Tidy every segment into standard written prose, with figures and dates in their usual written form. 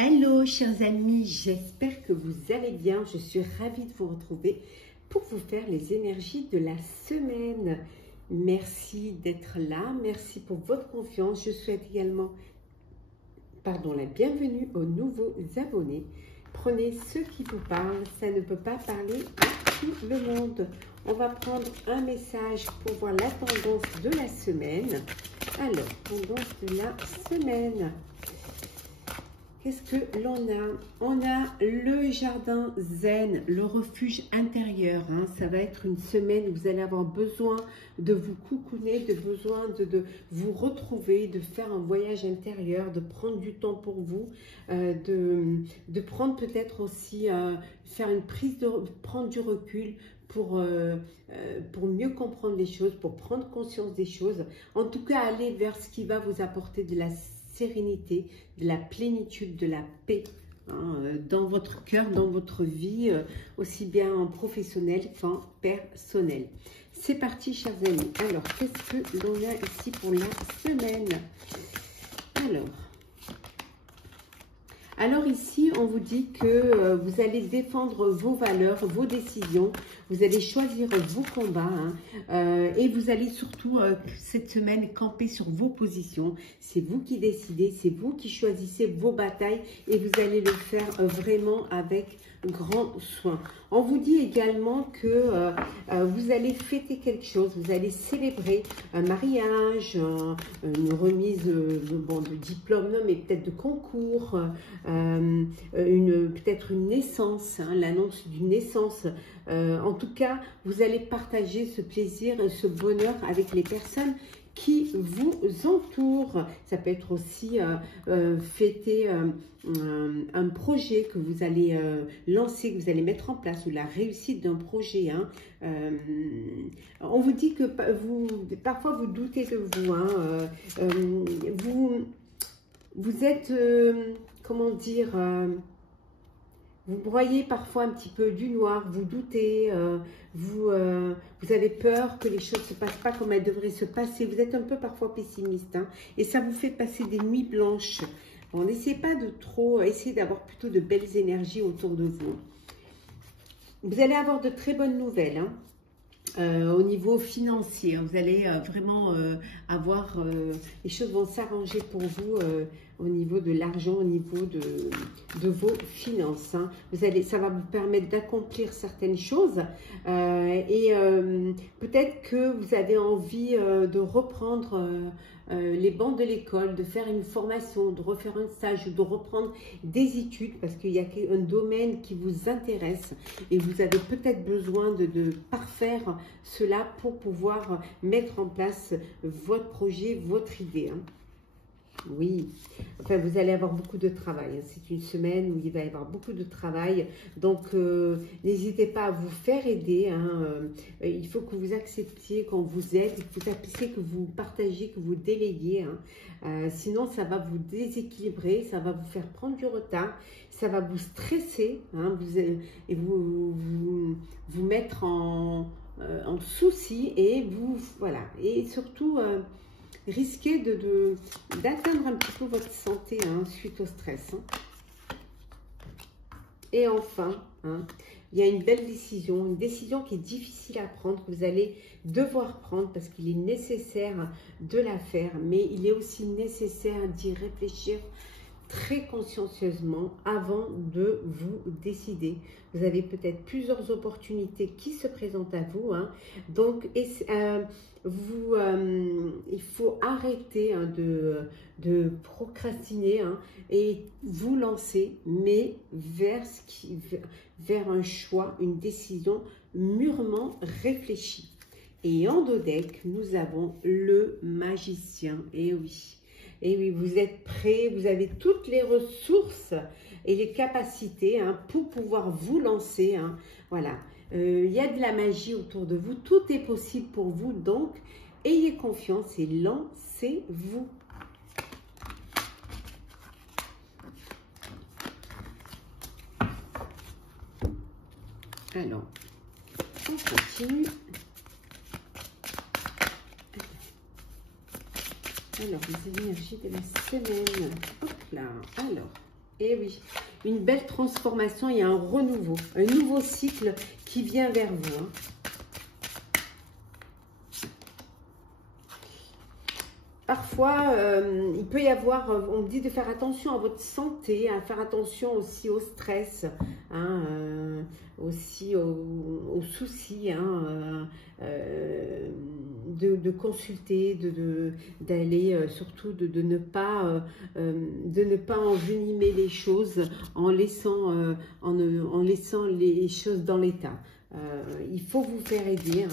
Hello chers amis, j'espère que vous allez bien. Je suis ravie de vous retrouver pour vous faire les énergies de la semaine. Merci d'être là, merci pour votre confiance. Je souhaite également la bienvenue aux nouveaux abonnés. Prenez ce qui vous parle, ça ne peut pas parler à tout le monde. On va prendre un message pour voir la tendance de la semaine. Alors, tendance de la semaine. Qu'est-ce que l'on a? On a le jardin zen, le refuge intérieur. Ça va être une semaine où vous allez avoir besoin de vous coucouner, besoin de vous retrouver, de faire un voyage intérieur, de prendre du temps pour vous, de prendre peut-être aussi, faire une prendre du recul pour mieux comprendre les choses, pour prendre conscience des choses. En tout cas, aller vers ce qui va vous apporter de la sérénité, de la plénitude, de la paix dans votre cœur, dans votre vie, aussi bien en professionnel qu'en personnel. C'est parti, chers amis. Alors, qu'est-ce que l'on a ici pour la semaine? Alors ici, on vous dit que vous allez défendre vos valeurs, vos décisions, vous allez choisir vos combats et vous allez surtout cette semaine camper sur vos positions. C'est vous qui décidez, c'est vous qui choisissez vos batailles et vous allez le faire vraiment avec grand soin. On vous dit également que vous allez fêter quelque chose, vous allez célébrer un mariage, une remise de diplôme, non, mais peut-être de concours, peut-être une naissance, l'annonce d'une naissance. En tout cas, vous allez partager ce plaisir, ce bonheur avec les personnes qui vous entourent. Ça peut être aussi fêter un projet que vous allez lancer, que vous allez mettre en place, ou la réussite d'un projet. On vous dit que parfois vous doutez de vous. Vous êtes, comment dire, vous broyez parfois un petit peu du noir, vous doutez, vous avez peur que les choses ne se passent pas comme elles devraient se passer. Vous êtes un peu parfois pessimiste et ça vous fait passer des nuits blanches. Bon, n'essayez pas de trop, essayez d'avoir plutôt de belles énergies autour de vous. Vous allez avoir de très bonnes nouvelles. Au niveau financier, vous allez vraiment avoir, les choses vont s'arranger pour vous au niveau de l'argent, au niveau de vos finances. Ça va vous permettre d'accomplir certaines choses et peut-être que vous avez envie de reprendre les bancs de l'école, de faire une formation, de refaire un stage, de reprendre des études parce qu'il y a un domaine qui vous intéresse et vous avez peut-être besoin de parfaire cela pour pouvoir mettre en place votre projet, votre idée. Oui, enfin vous allez avoir beaucoup de travail. C'est une semaine où il va y avoir beaucoup de travail. Donc n'hésitez pas à vous faire aider. Il faut que vous acceptiez qu'on vous aide, que vous appréciez, que vous partagiez, que vous déléguiez. Sinon ça va vous déséquilibrer, ça va vous faire prendre du retard, ça va vous stresser et vous mettre en souci et voilà. Et surtout risquez d'atteindre un petit peu votre santé suite au stress. Et enfin, il y a une belle décision, une décision qui est difficile à prendre, que vous allez devoir prendre parce qu'il est nécessaire de la faire, mais il est aussi nécessaire d'y réfléchir très consciencieusement avant de vous décider. Vous avez peut-être plusieurs opportunités qui se présentent à vous. Donc, il faut arrêter de procrastiner et vous lancer, mais vers un choix, une décision mûrement réfléchie. Et en dos deck, nous avons le magicien. Et oui. Et oui, vous êtes prêts, vous avez toutes les ressources et les capacités pour pouvoir vous lancer. Voilà, il y a de la magie autour de vous, tout est possible pour vous, donc ayez confiance et lancez-vous. Alors, on continue. Alors, les énergies de la semaine. Hop là. Alors, Et oui, une belle transformation, il y a un renouveau, un nouveau cycle qui vient vers vous. Hein. Parfois, il peut y avoir, on dit de faire attention à votre santé, à faire attention aussi au stress, hein, aussi aux soucis, hein, de consulter, d'aller, surtout de ne pas envenimer les choses en laissant les choses dans l'état. Il faut vous faire aider, hein,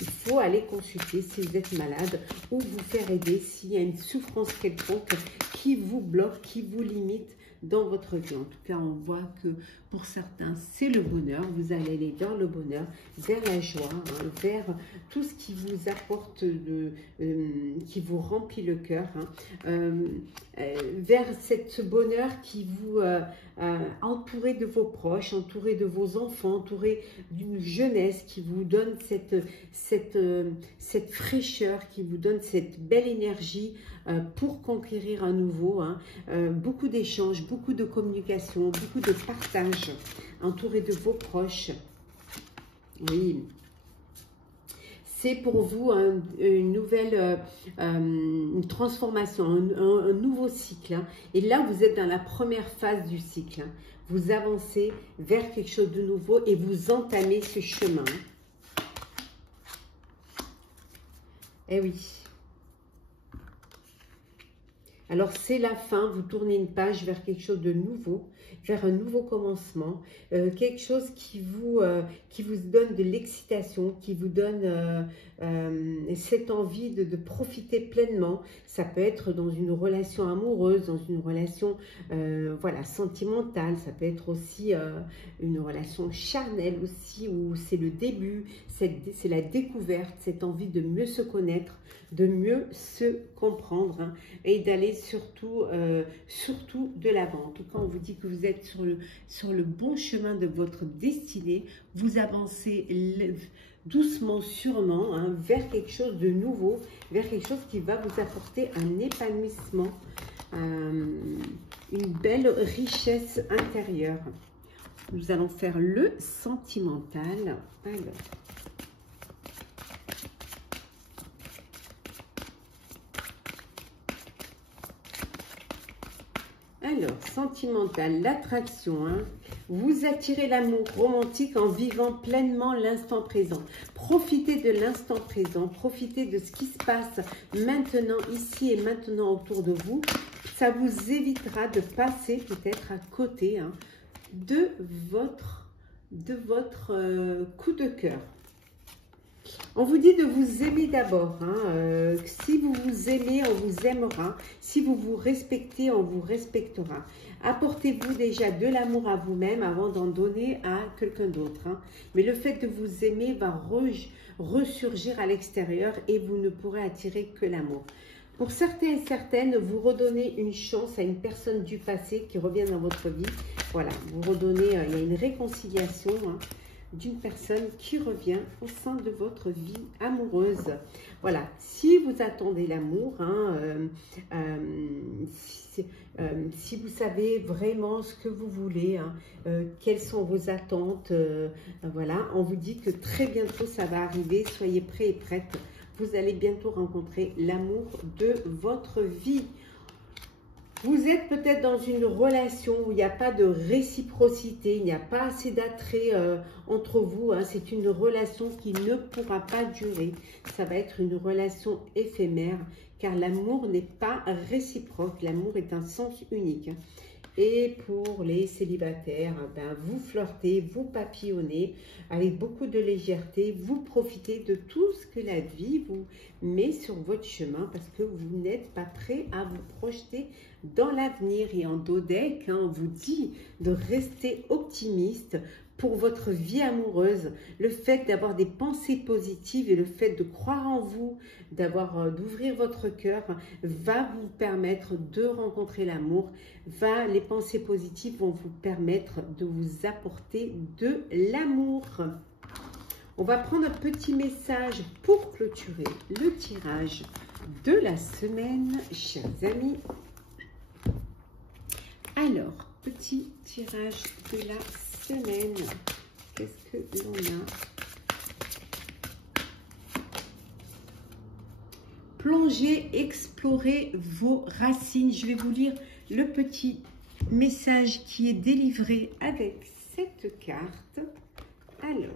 il faut aller consulter si vous êtes malade ou vous faire aider s'il y a une souffrance quelconque qui vous bloque, qui vous limite dans votre vie. En tout cas, on voit que pour certains, c'est le bonheur. Vous allez aller vers le bonheur, vers la joie, hein, vers tout ce qui vous apporte, qui vous remplit le cœur, hein, vers ce bonheur qui vous entouré de vos proches, entouré de vos enfants, entouré d'une jeunesse qui vous donne cette fraîcheur, qui vous donne cette belle énergie pour conquérir à nouveau, hein, beaucoup d'échanges, beaucoup de communication, beaucoup de partage, entouré de vos proches. Oui, c'est pour vous une nouvelle une transformation, un nouveau cycle. Hein. Et là, vous êtes dans la première phase du cycle. Hein. Vous avancez vers quelque chose de nouveau et vous entamez ce chemin. Eh oui. Alors, c'est la fin, vous tournez une page vers quelque chose de nouveau, vers un nouveau commencement, quelque chose qui vous donne de l'excitation, qui vous donne cette envie de profiter pleinement. Ça peut être dans une relation amoureuse, dans une relation voilà, sentimentale, ça peut être aussi une relation charnelle aussi, où c'est le début, c'est la découverte, cette envie de mieux se connaître, de mieux se comprendre, hein, et d'aller surtout de l'avant. En tout cas, on vous dit que vous êtes sur le bon chemin de votre destinée. Vous avancez doucement, sûrement, hein, vers quelque chose de nouveau, vers quelque chose qui va vous apporter un épanouissement, une belle richesse intérieure. Nous allons faire le sentimental. Alors, sentimental, l'attraction, hein. Vous attirez l'amour romantique en vivant pleinement l'instant présent. Profitez de l'instant présent, profitez de ce qui se passe maintenant, ici et maintenant autour de vous. Ça vous évitera de passer peut-être à côté, hein, de votre coup de cœur. On vous dit de vous aimer d'abord. Hein. Si vous vous aimez, on vous aimera. Si vous vous respectez, on vous respectera. Apportez-vous déjà de l'amour à vous-même avant d'en donner à quelqu'un d'autre. Hein. Mais le fait de vous aimer va ressurgir à l'extérieur et vous ne pourrez attirer que l'amour. Pour certains et certaines, vous redonnez une chance à une personne du passé qui revient dans votre vie. Voilà, vous redonnez, il y a une réconciliation, hein, d'une personne qui revient au sein de votre vie amoureuse. Voilà, si vous attendez l'amour, hein, si vous savez vraiment ce que vous voulez, hein, quelles sont vos attentes, voilà, on vous dit que très bientôt ça va arriver, soyez prêts et prêtes. Vous allez bientôt rencontrer l'amour de votre vie. Vous êtes peut-être dans une relation où il n'y a pas de réciprocité, il n'y a pas assez d'attrait entre vous. Hein. C'est une relation qui ne pourra pas durer. Ça va être une relation éphémère car l'amour n'est pas réciproque. L'amour est un sens unique. Et pour les célibataires, ben, vous flirtez, vous papillonnez avec beaucoup de légèreté. Vous profitez de tout ce que la vie vous met sur votre chemin parce que vous n'êtes pas prêt à vous projeter dans l'avenir. Et en dos deck, hein, on vous dit de rester optimiste pour votre vie amoureuse. Le fait d'avoir des pensées positives et le fait de croire en vous, d'ouvrir votre cœur va vous permettre de rencontrer l'amour. Les pensées positives vont vous permettre de vous apporter de l'amour. On va prendre un petit message pour clôturer le tirage de la semaine, chers amis. Alors, petit tirage de la semaine. Qu'est-ce que l'on a? Plongez, explorez vos racines. Je vais vous lire le petit message qui est délivré avec cette carte. Alors,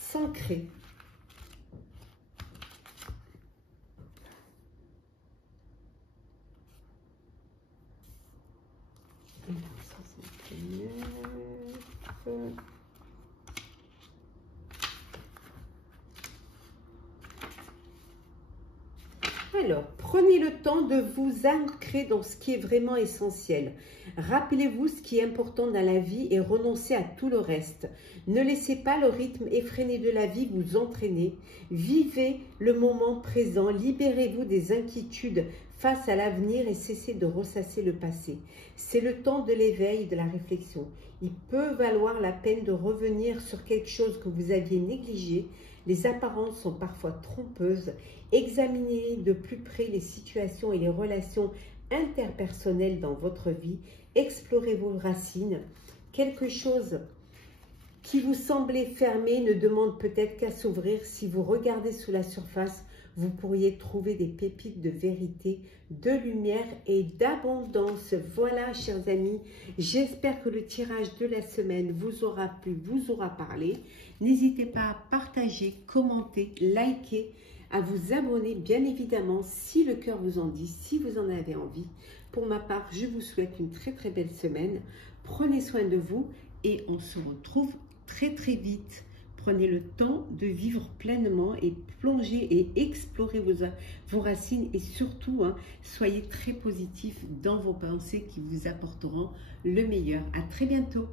s'ancrer. Alors, 69. Alors, prenez le temps de vous ancrer dans ce qui est vraiment essentiel. Rappelez-vous ce qui est important dans la vie et renoncez à tout le reste. Ne laissez pas le rythme effréné de la vie vous entraîner. Vivez le moment présent, libérez-vous des inquiétudes face à l'avenir et cessez de ressasser le passé. C'est le temps de l'éveil et de la réflexion. Il peut valoir la peine de revenir sur quelque chose que vous aviez négligé. Les apparences sont parfois trompeuses. Examinez de plus près les situations et les relations interpersonnelles dans votre vie. Explorez vos racines. Quelque chose qui vous semblait fermé ne demande peut-être qu'à s'ouvrir. Si vous regardez sous la surface, vous pourriez trouver des pépites de vérité, de lumière et d'abondance. Voilà, chers amis, j'espère que le tirage de la semaine vous aura plu, vous aura parlé. N'hésitez pas à partager, commenter, liker, à vous abonner, bien évidemment, si le cœur vous en dit, si vous en avez envie. Pour ma part, je vous souhaite une très très belle semaine. Prenez soin de vous et on se retrouve très très vite. Prenez le temps de vivre pleinement et plonger et explorer vos racines et surtout, soyez très positif dans vos pensées qui vous apporteront le meilleur. À très bientôt.